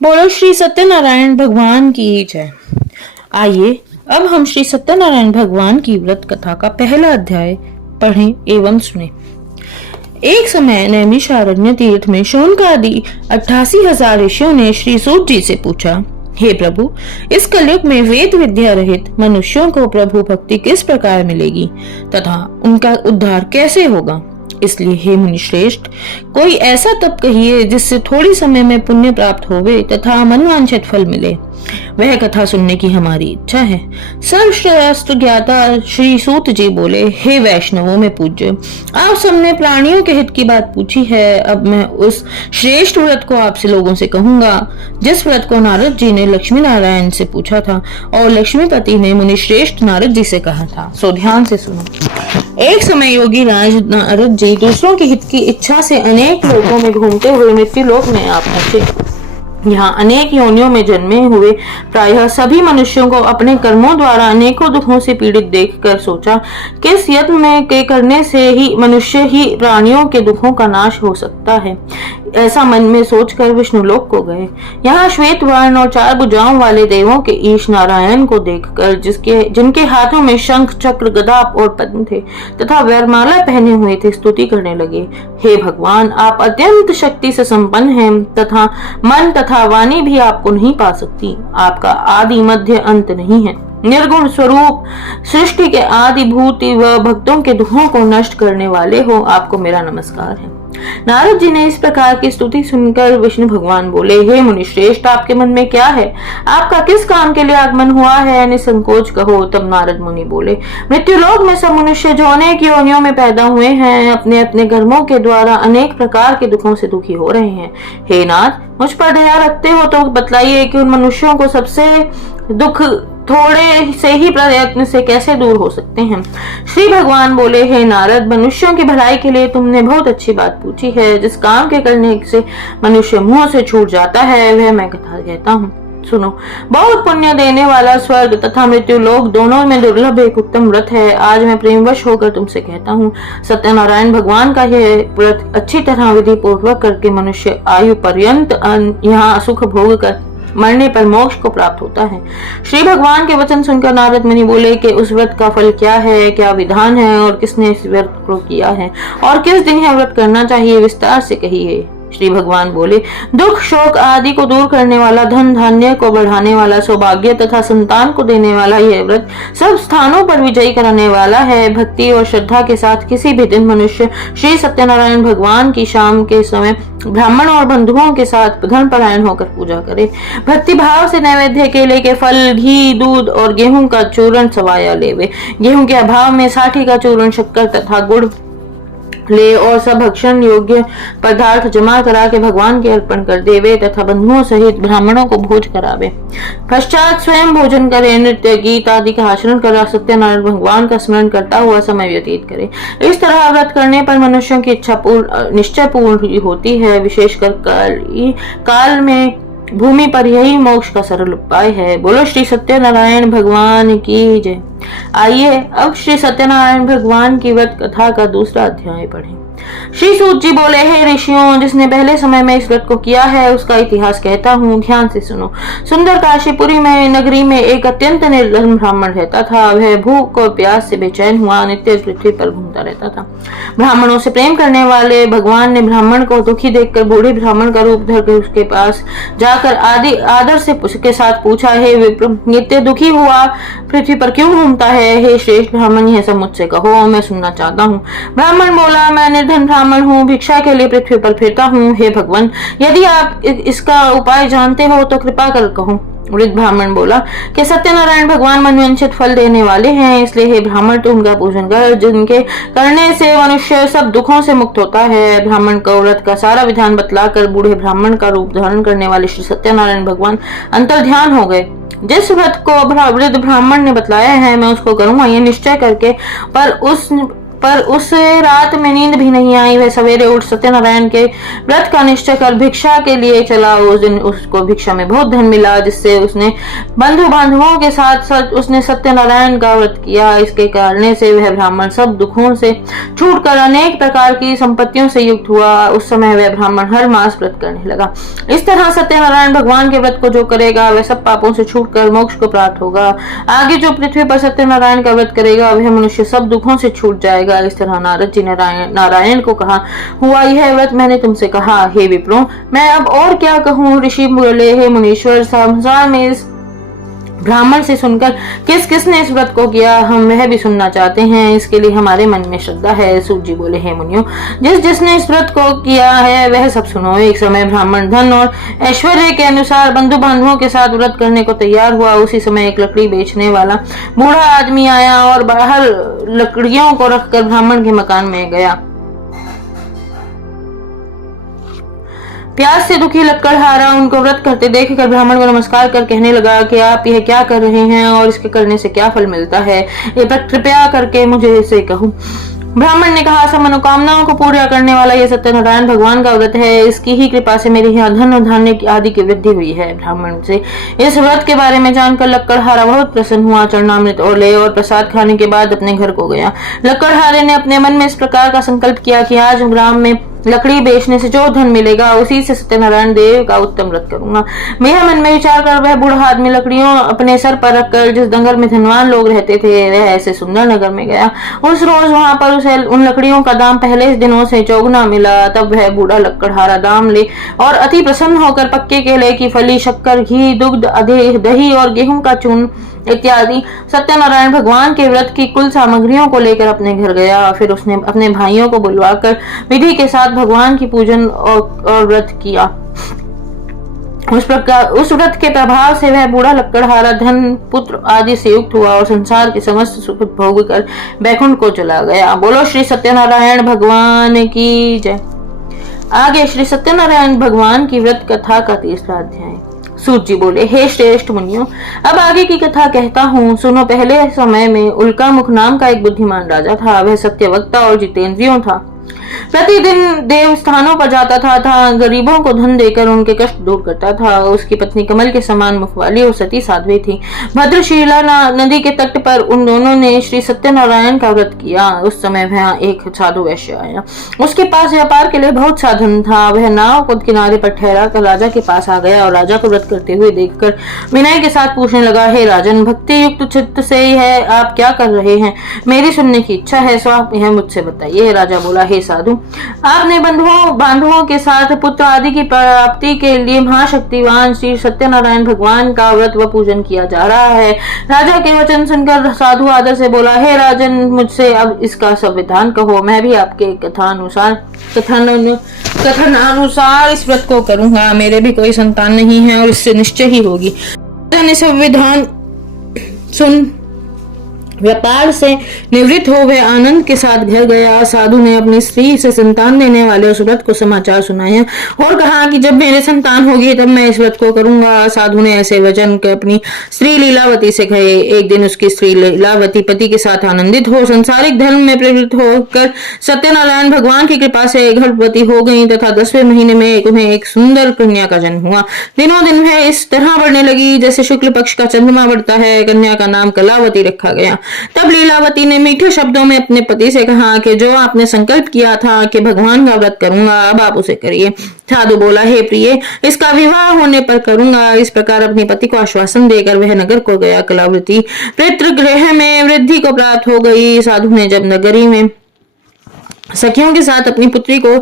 बोलो श्री सत्यनारायण भगवान की जय। आइए अब हम श्री सत्यनारायण भगवान की व्रत कथा का पहला अध्याय पढ़ें एवं सुने। एक समय नैमिषारण्य तीर्थ में शौनकादि 88,000 ऋषियों ने श्री सूत जी से पूछा, हे प्रभु, इस कलयुग में वेद विद्या रहित मनुष्यों को प्रभु भक्ति किस प्रकार मिलेगी तथा उनका उद्धार कैसे होगा। इसलिए हे मुनिश्रेष्ठ, कोई ऐसा तप कहिए जिससे थोड़ी समय में पुण्य प्राप्त होवे तथा मनवांछित फल मिले। वह कथा सुनने की हमारी इच्छा है। सर्वशास्त्र ज्ञाता श्री सूत जी बोले, हे वैष्णवों में पूज्य, आप सबने प्राणियों के हित की बात पूछी है। अब मैं उस श्रेष्ठ व्रत को आपसे लोगों से कहूंगा जिस व्रत को नारद जी ने लक्ष्मी नारायण से पूछा था और लक्ष्मीपति ने मुनिश्रेष्ठ नारद जी से कहा था। सो ध्यान से सुनो। एक समय योगी राज नारद जी दूसरों के हित की इच्छा से अनेक लोकों में घूमते हुए मृत्यु लोक में आ पहुंचे। यहाँ अनेक योनियों में जन्मे हुए प्रायः सभी मनुष्यों को अपने कर्मों द्वारा अनेकों दुखों से पीड़ित देखकर सोचा, किस यत्न में के करने से ही मनुष्य ही प्राणियों के दुखों का नाश हो सकता है। ऐसा मन में सोचकर विष्णु लोक को गए। यहाँ श्वेत वर्ण और 4 भुजाओं वाले देवों के ईश नारायण को देखकर जिनके हाथों में शंख चक्र गदा और पद्म थे तथा वरमाला पहने हुए थे, स्तुति करने लगे। हे भगवान, आप अत्यंत शक्ति से संपन्न हैं तथा मन तथा वाणी भी आपको नहीं पा सकती। आपका आदि मध्य अंत नहीं है। निर्गुण स्वरूप सृष्टि के आदि भूति व भक्तों के दुखों को नष्ट करने वाले हो, आपको मेरा नमस्कार है। नारद जी ने इस प्रकार की स्तुति सुनकर विष्णु भगवान बोले, हे मुनिश्रेष्ठ, आपके मन में क्या है? आपका किस काम के लिए आगमन हुआ है? निसंकोच कहो। तब नारद मुनि बोले, मृत्यु लोक में सब मनुष्य जो अनेक योनियों में पैदा हुए हैं, अपने अपने कर्मों के द्वारा अनेक प्रकार के दुखों से दुखी हो रहे हैं। हे नाथ, मुझ पर दया रखते हो तो बतलाइए कि उन मनुष्यों को सबसे दुख थोड़े से ही प्रयत्न से कैसे दूर हो सकते हैं। श्री भगवान बोले, हे नारद, मनुष्यों की भलाई के लिए तुमने बहुत अच्छी बात पूछी है। जिस काम के करने से मनुष्य मुंह से छूट जाता है वह मैं कथा कहता हूँ, सुनो। बहुत पुण्य देने वाला स्वर्ग तथा मृत्यु लोक दोनों में दुर्लभ एक उत्तम व्रत है। आज मैं प्रेमवश होकर तुमसे कहता हूँ, सत्यनारायण भगवान का यह व्रत अच्छी तरह विधि पूर्वक करके मनुष्य आयु पर्यंत यहाँ सुख भोग कर मरने पर मोक्ष को प्राप्त होता है। श्री भगवान के वचन सुनकर नारद मुनि बोले कि उस व्रत का फल क्या है, क्या विधान है और किसने इस व्रत को किया है और किस दिन यह व्रत करना चाहिए, विस्तार से कहिए। श्री भगवान बोले, दुख शोक आदि को दूर करने वाला, धन धान्य को बढ़ाने वाला, सौभाग्य तथा संतान को देने वाला यह व्रत सब स्थानों पर विजयी कराने वाला है। भक्ति और श्रद्धा के साथ किसी भी दिन मनुष्य श्री सत्यनारायण भगवान की शाम के समय ब्राह्मण और बंधुओं के साथ धर्मपरायण होकर पूजा करे। भक्ति भाव से नैवेद्य केले के फल, घी, दूध और गेहूं का चूर्ण सवाया लेवे। गेहूं के अभाव में साठी का चूर्ण, शक्कर तथा गुड़ ले और सब भक्षण योग्य पदार्थ जमा करा के भगवान के अर्पण कर देवे तथा बंधुओं सहित ब्राह्मणों को भोज करावे। पश्चात स्वयं भोजन करे, नृत्य गीत आदि का आचरण कर सत्यनारायण भगवान का स्मरण करता हुआ समय व्यतीत करे। इस तरह व्रत करने पर मनुष्यों की इच्छा निश्चय पूर्ण होती है। विशेषकर काल में भूमि पर यही मोक्ष का सरल उपाय है। बोलो श्री सत्यनारायण भगवान की जय। आइए अब श्री सत्यनारायण भगवान की व्रत कथा का दूसरा अध्याय पढ़ें। श्री सूत जी बोले, हे ऋषियों, जिसने पहले समय में इस व्रत को किया है उसका इतिहास कहता हूँ, ध्यान से सुनो। सुंदर काशीपुरी में नगरी में एक अत्यंत निर्धन ब्राह्मण रहता था। वह भूख और प्यास से बेचैन हुआ नित्य पृथ्वी पर घूमता रहता था। ब्राह्मणों से प्रेम करने वाले भगवान ने ब्राह्मण को दुखी देखकर बूढ़े ब्राह्मण का रूप धरकर उसके पास जाकर आदर से के साथ पूछा, हे विप्र, नित्य दुखी हुआ पृथ्वी पर क्यों घूमता है? हे श्रेष्ठ ब्राह्मण, यह सब मुझसे कहो, मैं सुनना चाहता हूँ। ब्राह्मण बोला, मैं निर्धन ब्राह्मण हूँ, भिक्षा के लिए पृथ्वी पर फिरता हूँ। हे भगवान, यदि आप इसका उपाय जानते हो तो कृपा कर कहो। वृद्ध ब्राह्मण बोला कि सत्यनारायण भगवान मनवांछित फल देने वाले हैं, इसलिए हे ब्राह्मण तू उनका पूजन कर, जिनके करने से मनुष्य सब दुखों से मुक्त होता है। ब्राह्मण को व्रत का सारा विधान बतलाकर बूढ़े ब्राह्मण का रूप धारण करने वाले श्री सत्यनारायण भगवान अंतर ध्यान हो गए। जिस व्रत को वृद्ध ब्राह्मण ने बतलाया है मैं उसको करूंगा ये निश्चय करके, पर पर उस रात में नींद भी नहीं आई। वह सवेरे उठ सत्यनारायण के व्रत का निश्चय कर भिक्षा के लिए चला। उस दिन उसको भिक्षा में बहुत धन मिला, जिससे उसने बंधु बांधवों के साथ उसने सत्यनारायण का व्रत किया। इसके कारण से वह ब्राह्मण सब दुखों से छूटकर अनेक प्रकार की संपत्तियों से युक्त हुआ। उस समय वह ब्राह्मण हर मास व्रत करने लगा। इस तरह सत्यनारायण भगवान के व्रत को जो करेगा वह सब पापों से छूटकर मोक्ष को प्राप्त होगा। आगे जो पृथ्वी पर सत्यनारायण का व्रत करेगा वह मनुष्य सब दुखों से छूट जाएगा। इस तरह नारद जी ने नारायण को कहा, हुआ यह व्रत मैंने तुमसे कहा। हे विप्रो, मैं अब और क्या कहूँ। ऋषि बोले, हे मुनीश्वर, संसार में इस ब्राह्मण से सुनकर किस किसने इस व्रत को किया, हम वह भी सुनना चाहते हैं। इसके लिए हमारे मन में श्रद्धा है। सूत जी बोले, हे मुनियों, जिसने इस व्रत को किया है वह सब सुनो। एक समय ब्राह्मण धन और ऐश्वर्य के अनुसार बंधु बांधवों के साथ व्रत करने को तैयार हुआ। उसी समय एक लकड़ी बेचने वाला बूढ़ा आदमी आया और बाहर लकड़ियों को रखकर ब्राह्मण के मकान में गया। प्यास से दुखी लकड़हारा उनको व्रत करते देखकर ब्राह्मण को नमस्कार कर कहने लगा कि आप यह क्या कर रहे हैं और इसके करने से क्या फल मिलता है, ये कृपया करके मुझे इसे कहूं। ब्राह्मण ने कहा, सब मनोकामनाओं को पूरा करने वाला यह सत्यनारायण भगवान का व्रत है। इसकी ही कृपा से मेरे यहाँ धन और धान्य आदि की वृद्धि हुई है। ब्राह्मण से इस व्रत के बारे में जानकर लक्कड़हारा बहुत प्रसन्न हुआ। चरणामृत और ले और प्रसाद खाने के बाद अपने घर को गया। लक्कड़हारे ने अपने मन में इस प्रकार का संकल्प किया कि आज ग्राम में लकड़ी बेचने से जो धन मिलेगा उसी से सत्यनारायण देव का उत्तम व्रत करूंगा। मेरा मन में विचार कर वह बूढ़ा आदमी लकड़ियों अपने सर पर रखकर जिस नगर में धनवान लोग रहते थे वह ऐसे सुंदर नगर में गया। उस रोज वहां पर उसे उन लकड़ियों का दाम पहले दिनों से चौगुना मिला। तब वह बूढ़ा लक्कड़हारा दाम ले और अति प्रसन्न होकर पक्के केले की फली, शक्कर, घी, दुग्ध, दही और गेहूं का चूर्ण इत्यादि सत्यनारायण भगवान के व्रत की कुल सामग्रियों को लेकर अपने घर गया। फिर उसने अपने भाइयों को बुलवाकर विधि के साथ भगवान की पूजन और व्रत किया। उस व्रत के प्रभाव से वह बूढ़ा लक्कड़हारा धन, पुत्र आदि से युक्त हुआ और संसार के समस्त सुख भोग कर बैकुंठ को चला गया। बोलो श्री सत्यनारायण भगवान की जय। आगे श्री सत्यनारायण भगवान की व्रत कथा का 3रा अध्याय। सूत जी बोले, हे श्रेष्ठ मुनियों, अब आगे की कथा कहता हूँ, सुनो। पहले समय में उल्कामुख नाम का एक बुद्धिमान राजा था। वह सत्यवक्ता और जितेंद्रियों था। प्रतिदिन देव स्थानों पर जाता था, गरीबों को धन देकर उनके कष्ट दूर करता था। उसकी पत्नी कमल के समान मुख वाली और सती साध्वी थी। भद्रशीला नदी के तट पर उन दोनों ने श्री सत्यनारायण का व्रत किया। उस समय वह एक साधु वैश्य आया। उसके पास व्यापार के लिए बहुत साधन था। वह नाव को किनारे पर ठहरा कर राजा के पास आ गया और राजा को व्रत करते हुए देखकर विनय के साथ पूछने लगा, हे राजन, भक्ति युक्त चित्त से है आप क्या कर रहे हैं? मेरी सुनने की इच्छा है, सो आप यह मुझसे बताइए। राजा बोला, हे साधु, आपने बांधवों के साथ पुत्र आदि की प्राप्ति के लिए महाशक्तिवान श्री सत्यनारायण भगवान का व्रत व पूजन किया जा रहा है। राजा के वचन सुनकर साधु आदर से बोला, हे राजन, मुझसे अब इसका संविधान कहो। मैं भी आपके कथनानुसार इस व्रत को करूंगा। मेरे भी कोई संतान नहीं है और इससे निश्चय ही होगी। राजा ने संविधान सुन व्यापार से निवृत्त हो वह आनंद के साथ घर गया। साधु ने अपनी स्त्री से संतान देने वाले उस व्रत को समाचार सुनाया और कहा कि जब मेरे संतान होगी तब मैं इस व्रत को करूंगा। साधु ने ऐसे वचन के अपनी स्त्री लीलावती से कहे। एक दिन उसकी स्त्री लीलावती पति के साथ आनंदित हो संसारिक धर्म में प्रवृत्त होकर सत्यनारायण भगवान की कृपा से गर्भवती हो गई तथा 10वें महीने में उन्हें एक सुंदर कन्या का जन्म हुआ। दिनों दिन वह इस तरह बढ़ने लगी जैसे शुक्ल पक्ष का चंद्रमा बढ़ता है। कन्या का नाम कलावती रखा गया। तब लीलावती ने मीठे शब्दों में अपने पति से कहा कि जो आपने संकल्प किया था कि भगवान का व्रत करूंगा, अब आप उसे करिए। साधु बोला, हे प्रिय, इसका विवाह होने पर करूंगा। इस प्रकार अपने पति को आश्वासन देकर वह नगर को गया। कलावती पितृगृह में वृद्धि को प्राप्त हो गई। साधु ने जब नगरी में सखियों के साथ अपनी पुत्री को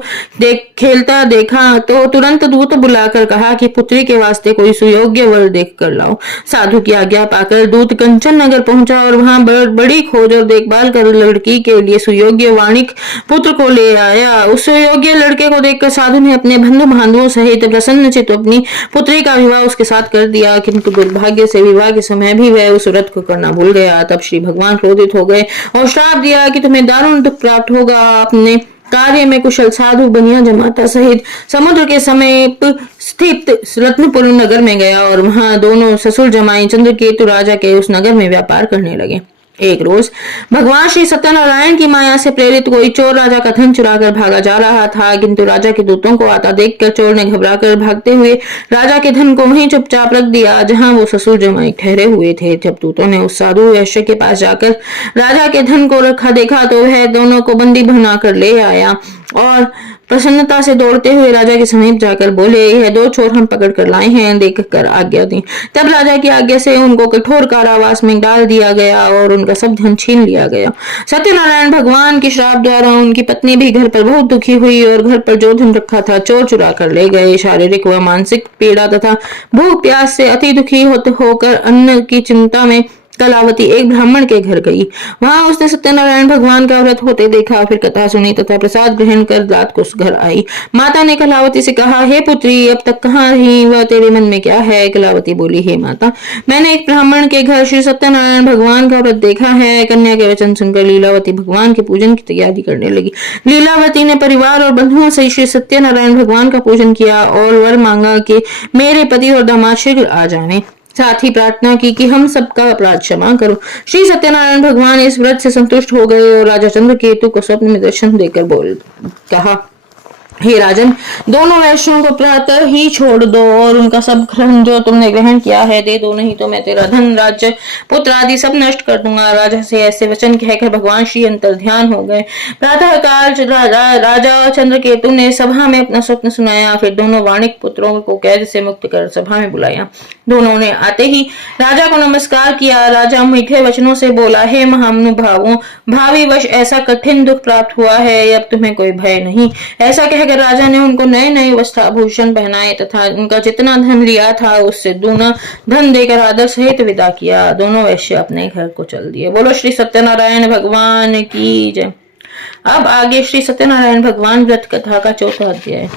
खेलता देखा तो तुरंत दूत बुलाकर कहा कि पुत्री के वास्ते कोई सुयोग्य वर देख कर लाओ। साधु की आज्ञा पाकर दूत कंचन नगर पहुंचा और वहां बड़ी खोज और देखभाल कर लड़की के लिए सुयोग्य वाणिक पुत्र को ले आया। उस सुयोग्य लड़के को देखकर साधु ने अपने बंधु बांधवों सहित प्रसन्नचित्त अपनी पुत्री का विवाह उसके साथ कर दिया। किंतु दुर्भाग्य से विवाह के समय भी वह उस व्रत को करना भूल गया। तब श्री भगवान क्रोधित हो गए और श्राप दिया कि तुम्हें दारुण दुख प्राप्त होगा। अपने कार्य में कुशल साधु बनिया जमाता सहित समुद्र के समीप स्थित रत्नपुर नगर में गया और वहां दोनों ससुर जमाई चंद्रकेतु राजा के उस नगर में व्यापार करने लगे। एक रोज भगवान श्री सत्यनारायण की माया से प्रेरित कोई चोर राजा का धन चुराकर भागा जा रहा था, किंतु राजा के दूतों को आता देखकर चोर ने घबराकर भागते हुए राजा के धन को वहीं चुपचाप रख दिया जहां वो ससुर जमाई ठहरे हुए थे। जब दूतों ने उस साधु वैश्य के पास जाकर राजा के धन को रखा देखा तो वह दोनों को बंदी बनाकर ले आया और प्रसन्नता से दौड़ते हुए राजा के समीप जाकर बोले, यह दो चोर हम पकड़ कर लाए हैं, देख कर आज्ञा दी। तब राजा की आज्ञा से उनको कठोर कारावास में डाल दिया गया और उनका सब धन छीन लिया गया। सत्यनारायण भगवान के श्राप द्वारा उनकी पत्नी भी घर पर बहुत दुखी हुई और घर पर जो धन रखा था चोर चुरा कर ले गए। शारीरिक व मानसिक पीड़ा तथा भूख प्यास से अति दुखी होकर अन्न की चिंता में कलावती एक ब्राह्मण के घर गई। वहां उसने सत्यनारायण भगवान का व्रत होते देखा, फिर कथा सुनी तथा प्रसाद ग्रहण कर रात को घर आई। माता ने कलावती से कहा, हे पुत्री, अब तक कहाँ रही, वह तेरे मन में क्या है? कलावती बोली, हे माता, मैंने एक ब्राह्मण के घर श्री सत्यनारायण भगवान का व्रत देखा है। कन्या के वचन सुनकर लीलावती भगवान के पूजन की तैयारी करने लगी। लीलावती ने परिवार और बंधुओं से श्री सत्यनारायण भगवान का पूजन किया और वर मांगा कि मेरे पति और दामाद शीघ्र आ जाने। साथ ही प्रार्थना की कि हम सबका अपराध क्षमा करो। श्री सत्यनारायण भगवान इस व्रत से संतुष्ट हो गए और राजा चंद्रकेतु को स्वप्न में दर्शन देकर कहा, हे राजन, दोनों वैश्यों को प्रातः ही छोड़ दो और उनका सब धन जो तुमने ग्रहण किया है दे दो, नहीं तो मैं तेरा धन, राज्य, पुत्र आदि सब नष्ट कर दूंगा। राजा से ऐसे वचन कहकर भगवान श्री अंतर ध्यान हो गए। प्रातः काल राजा चंद्रकेतु ने सभा में अपना स्वप्न सुनाया, फिर दोनों वाणिक पुत्रों को कैद से मुक्त कर सभा में बुलाया। दोनों ने आते ही राजा को नमस्कार किया। राजा मीठे वचनों से बोला, हे महानुभावों, भावी वश ऐसा कठिन दुख प्राप्त हुआ है, अब तुम्हें कोई भय नहीं। ऐसा कहकर राजा ने उनको नए नए वस्त्राभूषण पहनाए तथा उनका जितना धन लिया था उससे दूना धन देकर आदर सहित विदा किया। दोनों वैश्य अपने घर को चल दिए। बोलो श्री सत्यनारायण भगवान की जय। अब आगे श्री सत्यनारायण भगवान व्रत कथा का चौथा अध्याय।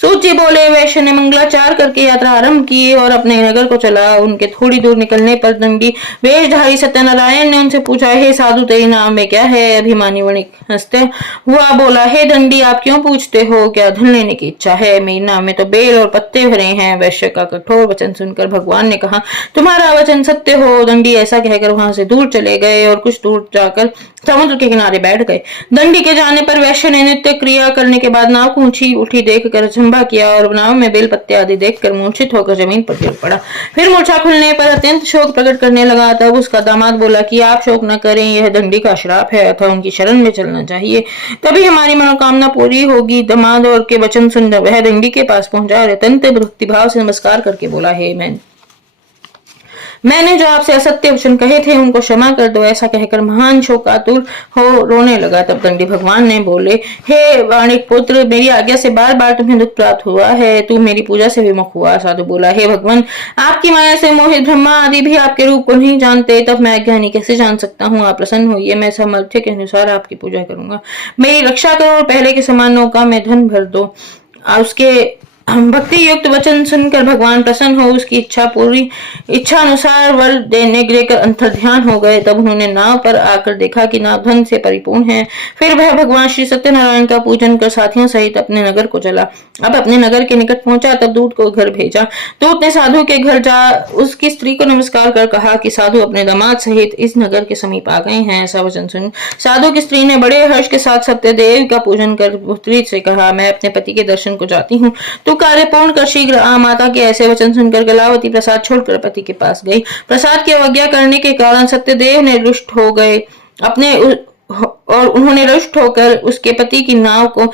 सूत जी बोले, वैश्य ने मंगलाचार करके यात्रा आरंभ की और अपने नगर को चला। उनके थोड़ी दूर निकलने पर दंडी वेशधारी सत्यनारायण ने उनसे पूछा, हे साधु, तेरी नाम में क्या है? अभिमानी वणिक हंसते हुआ बोला, हे दंडी, आप क्यों पूछते हो? क्या धन लेने की इच्छा है? मेरी नाम में तो बेल और पत्ते भरे हैं। वैश्य का कठोर वचन सुनकर भगवान ने कहा, तुम्हारा वचन सत्य हो। दंडी ऐसा कहकर वहां से दूर चले गए और कुछ दूर जाकर समुद्र के किनारे बैठ गए। दंडी के जाने पर वैश्य ने नित्य क्रिया करने के बाद नाव को ऊंची उठी देखकर अचंभा किया और नाव में बेल पत्ते आदि देखकर मूर्छित होकर जमीन पर गिर पड़ा। फिर मूर्छा खुलने पर अत्यंत शोक प्रकट करने लगा। तब उसका दामाद बोला कि आप शोक न करें, यह दंडी का श्राप है अथवा उनकी शरण में चलना चाहिए, तभी हमारी मनोकामना पूरी होगी। दामाद और के वचन सुन वह दंडी के पास पहुंचा और अत्यंत भक्तिभाव से नमस्कार करके बोला, हे मैंने जो आपसे असत्य वचन कहे थे उनको क्षमा कर दो। ऐसा कहकर महान शोकातुर हो रोने लगा। तब दंडी भगवान ने बोले, हे वाणिक पुत्र, मेरी आज्ञा से बार बार तुम्हें दुख प्राप्त हुआ है, तू मेरी पूजा से विमुख हुआ। साधु बोला, हे भगवान, आपकी माया से मोहित ब्रह्मा आदि भी आपके रूप को नहीं जानते, तब मैं अज्ञानी कैसे जान सकता हूँ? आप प्रसन्न होइए, मैं सामर्थ्य के अनुसार आपकी पूजा करूंगा। मेरी रक्षा करो और पहले के समान नौका में धन भर दो। उसके भक्ति युक्त वचन सुनकर भगवान प्रसन्न हो उसकी इच्छा अनुसार वर देने लेकर अंतर ध्यान हो गए। तब उन्होंने नाव पर आकर देखा कि नाव धन से परिपूर्ण है। फिर वह भगवान श्री सत्यनारायण का पूजन कर साथियों सहित अपने नगर को चला। अब अपने नगर के निकट पहुंचा तब दूत को घर भेजा। दूत ने साधु के घर जा उसकी स्त्री को नमस्कार कर कहा कि साधु अपने दामाद सहित इस नगर के समीप आ गए हैं। ऐसा वचन सुन साधु की स्त्री ने बड़े हर्ष के साथ सत्यदेव का पूजन कर पुत्री से कहा, मैं अपने पति के दर्शन को जाती हूँ, तू कार्य पूर्ण कर शीघ्र आ। माता के ऐसे वचन सुनकर कलावती प्रसाद छोड़कर पति के पास गई। प्रसाद की अवज्ञा करने के कारण सत्यदेव ने रुष्ट हो गए और उन्होंने रुष्ट होकर उसके पति की नाव को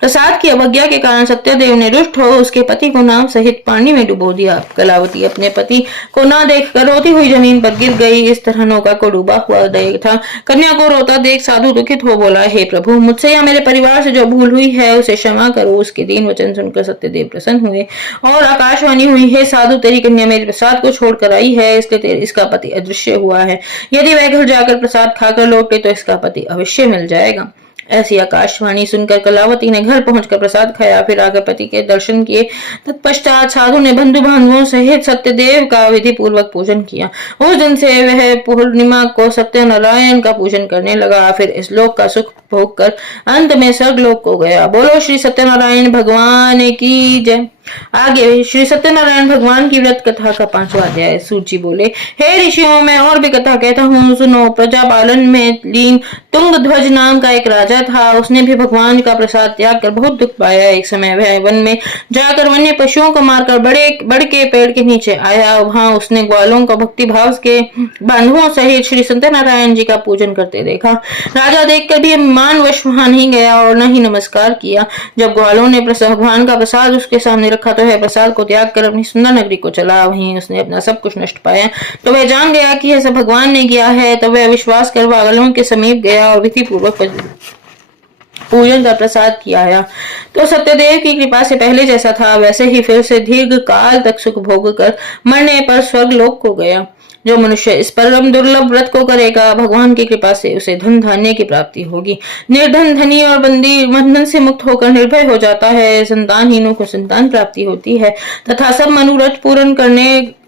प्रसाद की अवज्ञा के कारण सत्यदेव ने रुष्ट हो उसके पति को नाव सहित पानी में डुबो दिया। कलावती अपने पति को न देखकर रोती हुई जमीन पर गिर गई। इस तरह नौका को डूबा हुआ देखा कन्या को रोता देख साधु दुखित हो बोला, हे प्रभु, मुझसे या मेरे परिवार से जो भूल हुई है उसे क्षमा करो। उसके दीन वचन सुनकर सत्यदेव प्रसन्न हुए और आकाशवाणी हुई, हे साधु, तेरी कन्या मेरे प्रसाद को छोड़कर आई है, इसलिए इसका पति अदृश्य हुआ है। यदि वह घर जाकर प्रसाद खाकर लौटे तो इसका पति अवश्य मिल जाएगा। ऐसी आकाशवाणी सुनकर कलावती ने घर पहुंचकर प्रसाद खाया, फिर आकर पति के दर्शन किए। तत्पश्चात साधु ने बंधु बांधवों सहित सत्यदेव का विधि पूर्वक पूजन किया। उस दिन से वह पूर्णिमा को सत्यनारायण का पूजन करने लगा। फिर इस लोक का सुख भोग कर अंत में स्वर्गलोक को गया। बोलो श्री सत्यनारायण भगवान की जय। आगे श्री सत्यनारायण भगवान की व्रत कथा का 5वां अध्याय। सूत जी बोले, हे ऋषियों, मैं और भी कथा कहता हूँ, सुनो। प्रजा पालन में लीन तुंगध्वज नाम का एक राजा था। उसने भी भगवान का प्रसाद त्याग कर बहुत दुख पाया। एक समय वह वन में जाकर वन्य पशुओं को मारकर बड़े के पेड़ के नीचे आया। वहां उसने ग्वालों को भक्ति भाव के बंधुओं सहित श्री सत्यनारायण जी का पूजन करते देखा। राजा देखकर भी मानवश वहां नहीं गया और न ही नमस्कार किया। जब ग्वालों ने भगवान का प्रसाद उसके सामने रखा तो वह प्रसाद को त्याग कर अपनी सुंदर नगरी को चला। वहीं उसने अपना सब कुछ नष्ट पाया तो वह जान गया कि यह सब भगवान ने किया है। तो वह विश्वास कर ग्वालों के समीप गया और विधि पूर्वक पूजन का प्रसाद किया आया। तो सत्यदेव की कृपा से पहले जैसा था वैसे ही फिर से दीर्घ काल तक सुख भोग कर मरने पर स्वर्ग लोक को गया। जो मनुष्य इस परम दुर्लभ व्रत को करेगा, भगवान की कृपा से उसे धन धान्य की प्राप्ति होगी। निर्धन धनी और बंदी बंधन से मुक्त होकर निर्भय हो जाता है। संतानहीनों को संतान प्राप्ति होती है तथा सब मनोरथ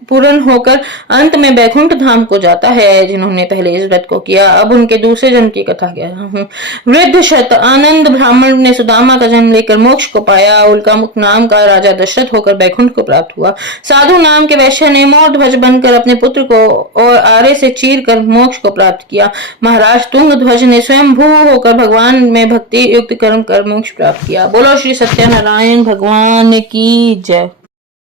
पूर्ण होकर अंत में बैकुंठ धाम को जाता है। जिन्होंने पहले इस व्रत को किया, अब उनके दूसरे जन्म की कथा कह रहा हूँ। वृद्ध शत आनंद ब्राह्मण ने सुदामा का जन्म लेकर मोक्ष को पाया। उल्का मुख नाम का राजा दशरथ होकर बैकुंठ को प्राप्त हुआ। साधु नाम के वैश्य ने मोर ध्वज बनकर अपने पुत्र को और आरे से चीर कर मोक्ष को प्राप्त किया। महाराज तुंग ध्वज ने स्वयं भू होकर भगवान में भक्ति युक्त कर्म कर मोक्ष प्राप्त किया। बोलो श्री सत्यनारायण भगवान की जय।